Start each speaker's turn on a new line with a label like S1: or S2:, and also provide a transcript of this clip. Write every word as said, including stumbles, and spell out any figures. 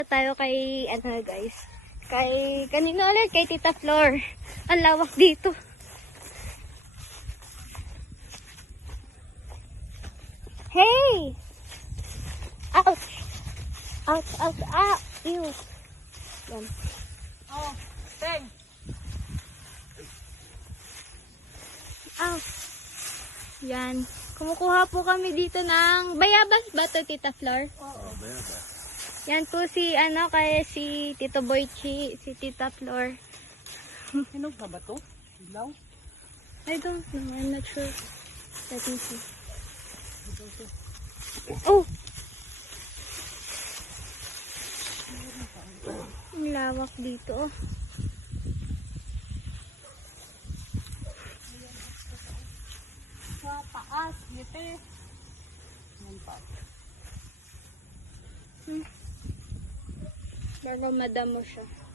S1: Tayo kay, ano guys, kay, kanino ulit? Kay Tita Flor. Ang lawak dito. Hey! Ouch! Ouch, ouch, ah! Ew! Yan.
S2: Oh, Teng.
S1: Ouch! Yan. Kumukuha po kami dito ng bayabas ba to, Tita Flor?
S2: Oo, bayabas.
S1: Yan po si, ano, kay si Tito Boychi, si Tita Flor.
S2: Hinog na ba to? Ilaw?
S1: I don't know. I'm not sure. Let me see. Oh! Ang lawak dito. Oh.
S2: Sa taas, ngiti. Yan pa.
S1: Hmm. Bago madamo siya.